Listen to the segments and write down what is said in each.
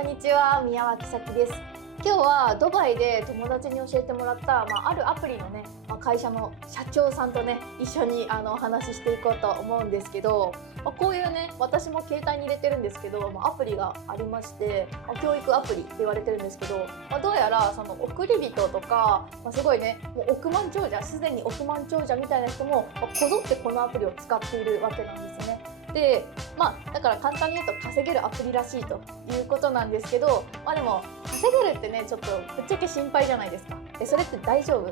こんにちは、宮脇咲です。今日はドバイで友達に教えてもらった、あるアプリのね、会社の社長さんとね一緒にお話ししていこうと思うんですけど、こういうね私も携帯に入れてるんですけど、アプリがありまして、教育アプリって言われてるんですけど、どうやらその送り人とか、すごいねもう億万長者、すでに億万長者みたいな人もこぞってこのアプリを使っているわけなんですね。で、だから簡単に言うと稼げるアプリらしいということなんですけど、でも稼げるってねちょっとぶっちゃけ心配じゃないですか。でそれって大丈夫？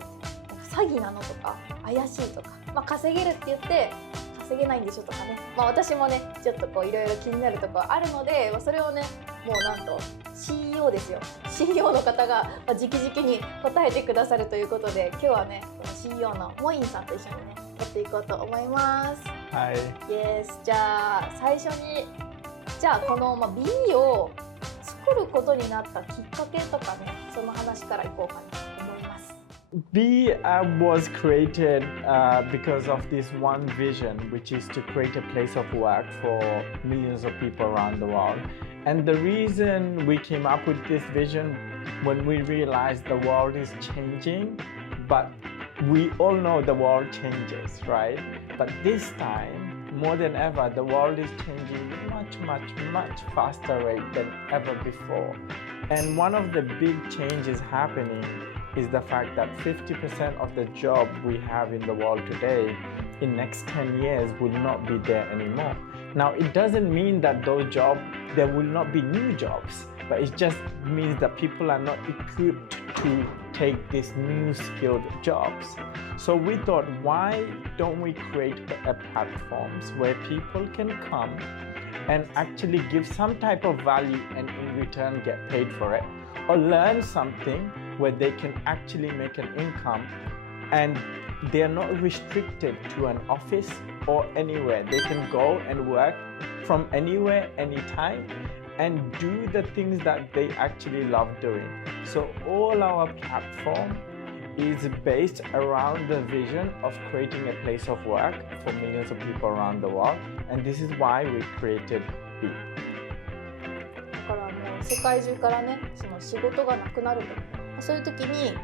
詐欺なのとか怪しいとか、稼げるって言って稼げないんでしょとかね、私もねちょっとこういろいろ気になるところあるので、それをねもうなんと CEO ですよ、 CEO の方が直々に答えてくださるということで、今日はねこの CEO のモインさんと一緒にねやっていこうと思います。はい。Yes。 じゃあ最初にこの B を作ることになったきっかけとかね、その話からいこうかなと思います。B was created because of this one vision, which is to create a place of work for millions of people around the world. And the reason we came up with this vision, when we realized the world is changing, but we all know the world changes, right? But this time, more than ever, the world is changing much faster rate than ever before. And one of the big changes happening is the fact that 50% of the job we have in the world today in next 10 years will not be there anymore. Now, it doesn't mean that those jobs, there will not be new jobs, but it just means that people are not equipped to take these new skilled jobs. So we thought, why don't we create platforms where people can come and actually give some type of value and in return get paid for it, or learn something where they can actually make an income and they're not restricted to an office or anywhere. They can go and work from anywhere, anytime, and do the things that they actually love doing. So all our platform is based around the vision of creating a place of work for millions of people around the world, and this is why we created B. だからもう世界中からねその仕事がなくなると、そういう時に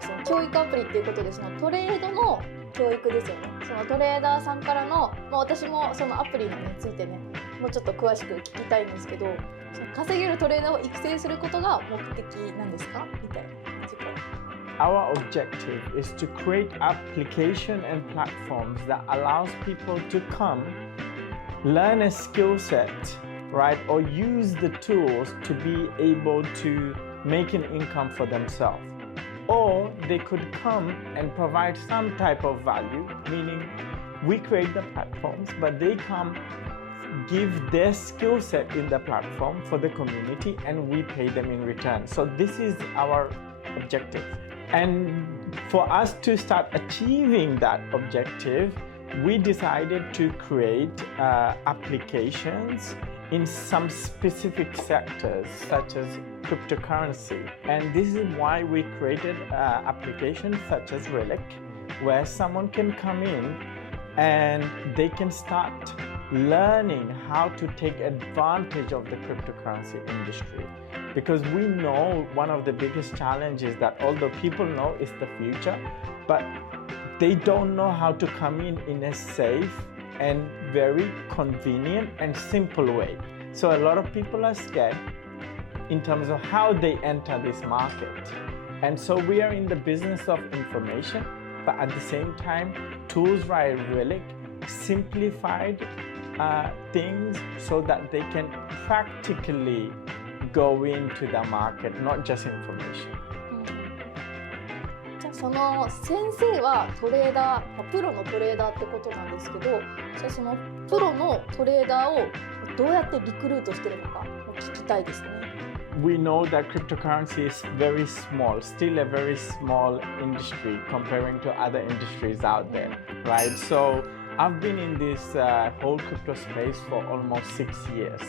その教育アプリっていうことで、そのトレードの教育ですよね。そのトレーダーさんからの、私もそのアプリについてねもうちょっと詳しく聞きたいんですけど、その稼げるトレーダーを育成することが目的なんですかみたいな感じか。Our objective is to create application and platforms that allows people to come, learn a skill set, right, or use the tools to be able to make an income for themselves. Or they could come and provide some type of value, meaning we create the platforms, but they come give their skill set in the platform for the community and we pay them in return. So this is our objective. And for us to start achieving that objective, we decided to create applications in some specific sectors such as cryptocurrency. And this is why we created applications such as Relic, where someone can come in and they can start learning how to take advantage of the cryptocurrency industry. Because we know one of the biggest challenges that although people know is the future, but they don't know how to come in a safe and very convenient and simple way. So a lot of people are scared in terms of how they enter this market. And so we are in the business of information, but at the same time, tools like Relic simplified things so that they can practically go into the market, not just information. じゃあその先生はトレーダー、プロのトレーダーってことなんですけど、じゃあそのプロのトレーダーをどうやってリクルートしてるのか聞きたいですね。We know that cryptocurrency is very small, still a very small industry comparing to other industries out there, right? So I've been in this whole crypto space for almost 6 years.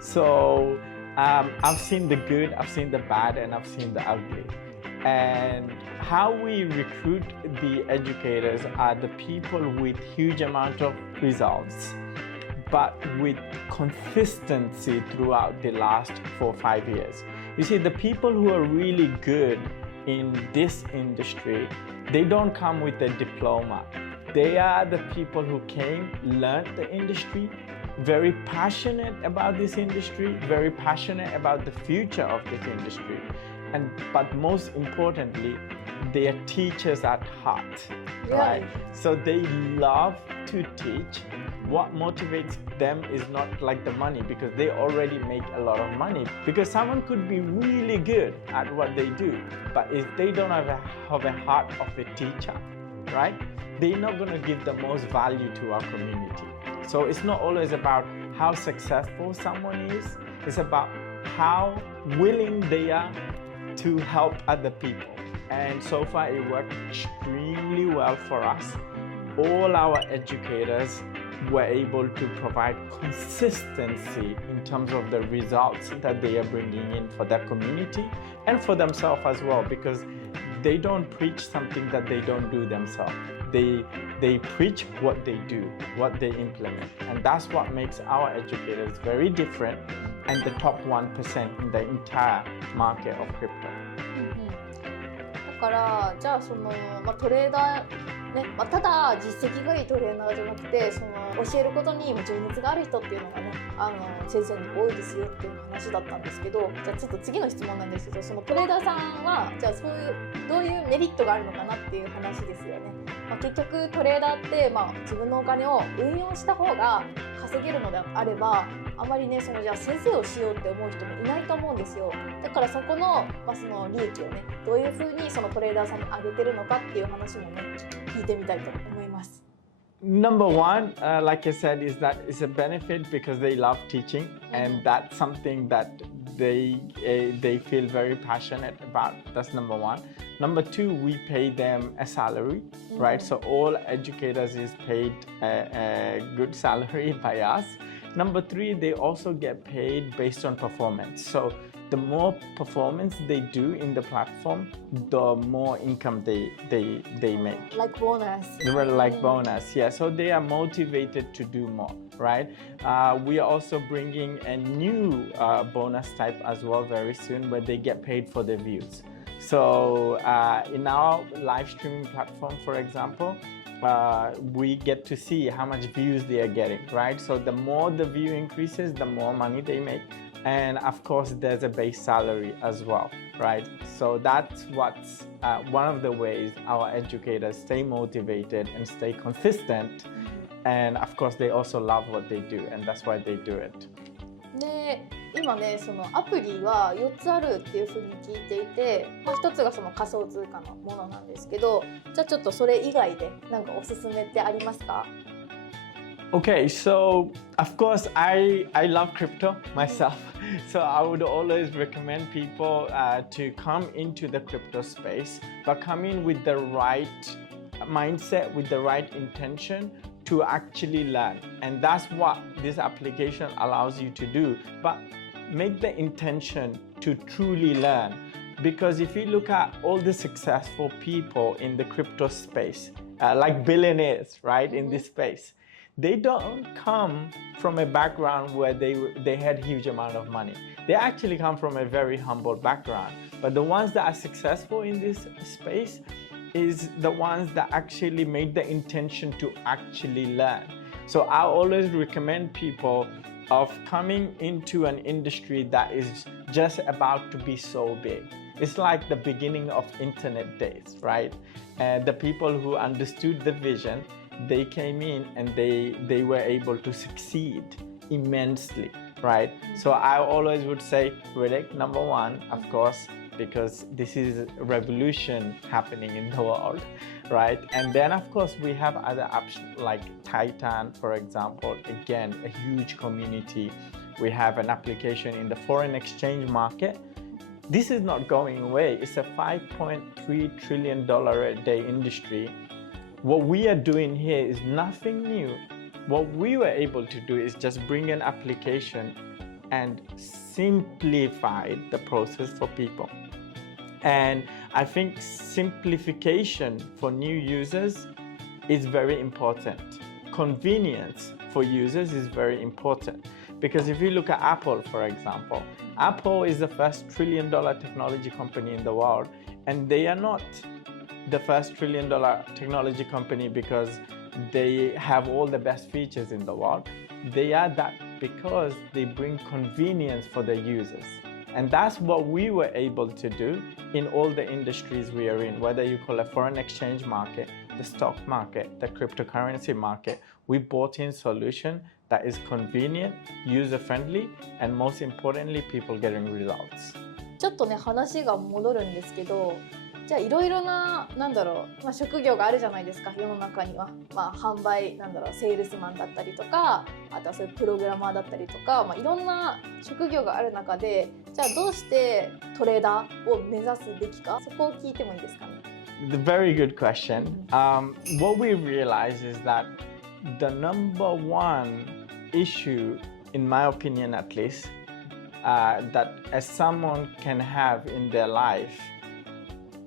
So I've seen the good, I've seen the bad, and I've seen the ugly. And how we recruit the educators are the people with huge amount of results, but with consistency throughout the last 4 or 5 years. You see, the people who are really good in this industry, they don't come with a diploma. They are the people who came, learned the industry, very passionate about this industry, very passionate about the future of this industry. But most importantly, they are teachers at heart, right? So they love to teach. What motivates them is not like the money, because they already make a lot of money. Because someone could be really good at what they do, but if they don't have a heart of a teacher, right? They're not going to give the most value to our community. So it's not always about how successful someone is. It's about how willing they are to help other people. And so far it worked extremely well for us. All our educators were able to provide consistency in terms of the results that they are bringing in for their community and for themselves as well, because they don't preach something that they don't do themselves. They preach what they do, what they implement. And that's what makes our educators very different and the top 1% in the entire market of crypto. だからじゃあトレーダーね、ただ実績がいいトレーナーじゃなくて教えることに情熱がある人っていうのがね先生に多いですよっていう話だったんですけど、じゃあちょっと次の質問なんですけど、そのトレーダーさんはじゃあどういうメリットがあるのかなっていう話ですよね。結局トレーダーって、自分のお金を運用した方が稼げるのであれば、あまりねじゃあ先生をしようって思う人もいないと思うんですよ。だからそこの、その利益をねどういうふうにそのトレーダーさんに上げてるのかっていう話もね聞いてみたいと思います。Number one, like I said, is that it's a benefit because they love teaching, and that's something that they feel very passionate about. That's number one. Number two, we pay them a salary, right? So all educators is paid a good salary by us. Number three, they also get paid based on performance. So the more performance they do in the platform, the more income they make. Like bonus. Like bonus, yeah. So they are motivated to do more, right? We are also bringing a new bonus type as well very soon, where they get paid for the views. So in our live streaming platform, for example, we get to see how much views they are getting, right? So the more the view increases, the more money they make. And of course, there's a base salary as well, right? So that's what's one of the ways our educators stay motivated and stay consistent. And of course, they also love what they do, and that's why they do it. で今ねアプリは4つあるっていうふうに聞いていて、1つが仮想通貨のものなんですけど、じゃあちょっとそれ以外でなんかおすすめってありますか？Okay, so of course I love crypto myself. So I would always recommend people to come into the crypto space, but come in with the right mindset, with the right intention to actually learn. And that's what this application allows you to do. But make the intention to truly learn. Because if you look at all the successful people in the crypto space, like billionaires, right, in this space, they don't come from a background where they had huge amount of money. They actually come from a very humble background. But the ones that are successful in this space is the ones that actually made the intention to actually learn. So I always recommend people of coming into an industry that is just about to be so big. It's like the beginning of internet days, right? And the people who understood the vision, they came in and they were able to succeed immensely, right? So I always would say, Riddick, number one, of course, because this is a revolution happening in the world, right? And then, of course, we have other apps like Titan, for example. Again, a huge community. We have an application in the foreign exchange market. This is not going away. It's a $5.3 trillion a day industry. What we are doing here is nothing new. What we were able to do is just bring an application and simplify the process for people. And I think simplification for new users is very important. Convenience for users is very important. Because if you look at Apple, for example, Apple is the first $1 trillion technology company in the world, and they are not the first $1 trillion technology company because they have all the best features in the world. They are that because they bring convenience for the users. And that's what we were able to do in all the industries we are in, whether you call it foreign exchange market, the stock market, the cryptocurrency market. We brought in solution that is convenient, user-friendly, and most importantly, people getting results. ちょっとね話が戻るんですけど、じゃあいろいろな職業があるじゃないですか、世の中には。販売セールスマンだったりとか、あとはそういうプログラマーだったりとか、いろんな職業がある中で、じゃあどうしてトレーダーを目指すべきか、そこを聞いてもいいですかね。The very good question. What we realize is that the number one issue, in my opinion at least, that as someone can have in their life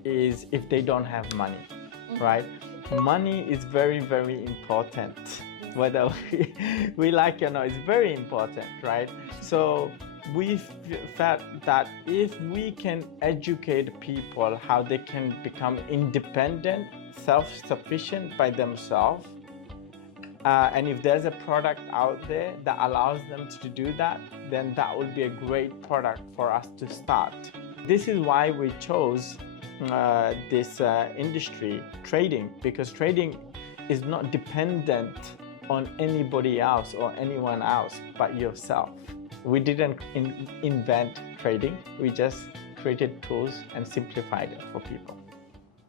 is if they don't have money, right? Money is very, very important. Whether we like it or not, it's very important, right? So we felt that if we can educate people how they can become independent, self-sufficient by themselves, and if there's a product out there that allows them to do that, then that would be a great product for us to start. This is why we chose this industry, trading, because trading is not dependent on anybody else or anyone else but yourself. We didn't invent trading, we just created tools and simplified it for people.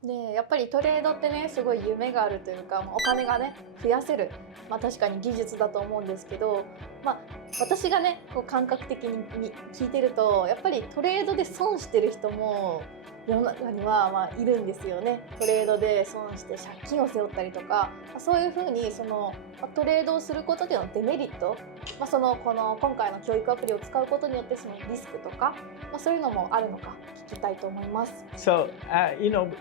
でやっぱりトレードってねすごい夢があるというか、お金がね増やせる、確かに技術だと思うんですけど、私がねこう感覚的に聞いてると、やっぱりトレードで損してる人も世の中にはいるんですよね。トレードで損して借金を背負ったりとか、そういうふうにトレードをすることでのデメリット、今回の教育アプリを使うことによってそのリスクとか、そういうのもあるのか聞きたいと思います。So,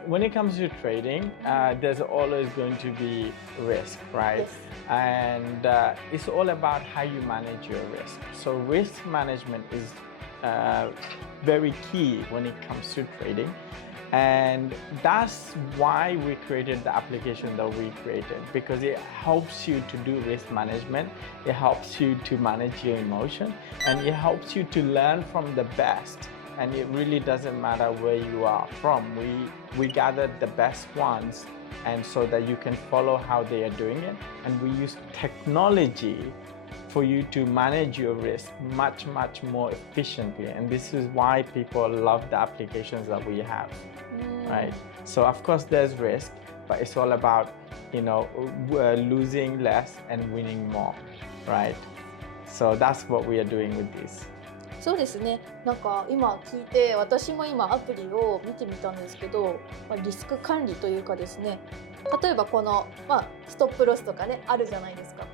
when it comes to trading, there's always going to be risk, right? Yes. And it's all about how you manage your risk. So risk management is very key when it comes to trading, and that's why we created the application that we created, because it helps you to do risk management, it helps you to manage your emotion, and it helps you to learn from the best. And it really doesn't matter where you are from. We gathered the best ones, and so that you can follow how they are doing it, and we use technology for you to manage your risk much more efficiently. And this is why people love the applications that we have, right? So of course there's risk, but it's all about losing less and winning more, right? So that's what we are doing with this. そうですね。今聞いて、私も今アプリを見てみたんですけど、リスク管理というかですね、例えばこの、ストップロスとかねあるじゃないですか。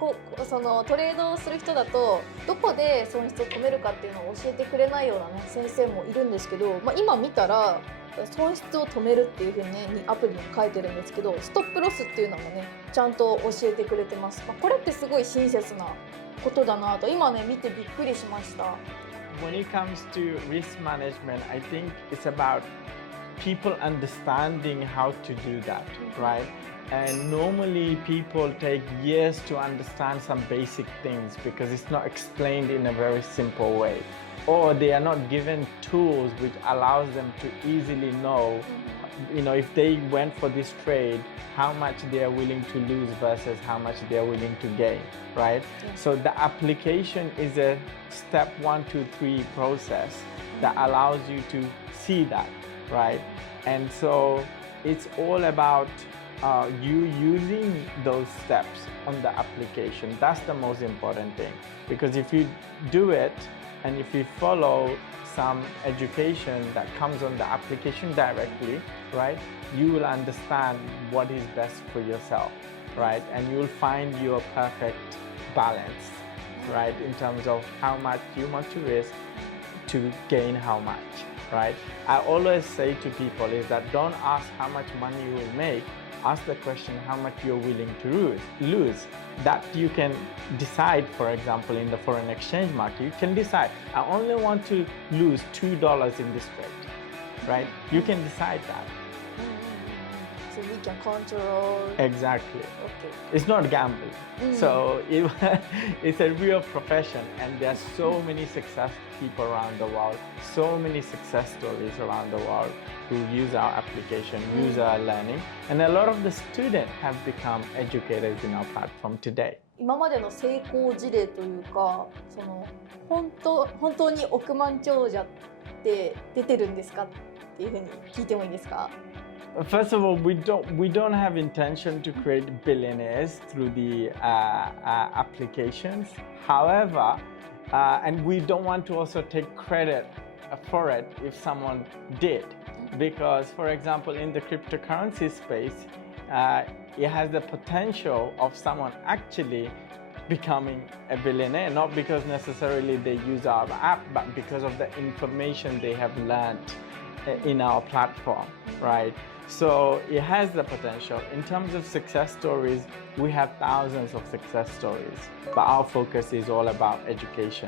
そのトレードをする人だとどこで損失を止めるかっていうのを教えてくれないようなね先生もいるんですけど、今見たら損失を止めるっていう風にねアプリに書いてるんですけど、ストップロスっていうのもねちゃんと教えてくれてます。これってすごい親切なことだなと今ね見てびっくりしました。When it comes to risk management, I think it's about people understanding how to do that, right? And normally people take years to understand some basic things because it's not explained in a very simple way, or they are not given tools which allows them to easily know, if they went for this trade, how much they are willing to lose versus how much they are willing to gain, right? So the application is a step 1, 2, 3 process that allows you to see that, right? And so it's all about you using those steps on the application. That's the most important thing, because if you do it and if you follow some education that comes on the application directly, right, you will understand what is best for yourself, right? And you will find your perfect balance, right, in terms of how much you want to risk to gain how much, right? I always say to people is that don't ask how much money you will make, ask the question how much you're willing to lose. That you can decide, for example, in the foreign exchange market, you can decide, I only want to lose $2 in this trade, right? You can decide that. So we can control. Exactly. Okay. It's not gambling. So it's a real profession, and there are so many success people around the world, so many success stories around the world who use our application, use our learning, and a lot of the students have become educators in our platform today. 今までの成功事例というか、その本当に億万長者って出てるんですかっていうふうに聞いてもいいですか？ First of all, we don't have intention to create billionaires through the applications. However, and we don't want to also take credit for it if someone did, because, for example, in the cryptocurrency space, it has the potential of someone actually becoming a billionaire, not because necessarily they use our app, but because of the information they have learned in our platform, right? So it has the potential. In terms of success stories, we have thousands of success stories, but our focus is all about education.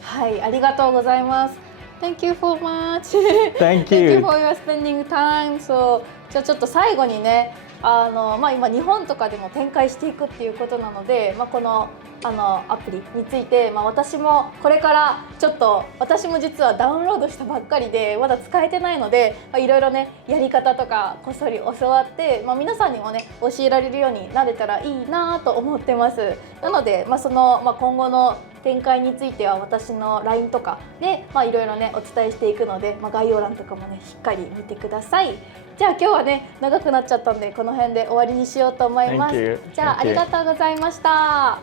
はい、ありがとうございます。Thank you so much. Thank you you. for your spending time. So じゃあちょっと最後にね、今日本とかでも展開していくっていうことなので、このアプリについて、私もこれからちょっと私も実はダウンロードしたばっかりでまだ使えてないので、いろいろねやり方とかこっそり教わって、皆さんにもね教えられるようになれたらいいなと思ってます。なので、今後の展開については私の LINE とかで、いろいろねお伝えしていくので、概要欄とかもねしっかり見てください。じゃあ今日はね長くなっちゃったんでこの辺で終わりにしようと思います。じゃあありがとうございました。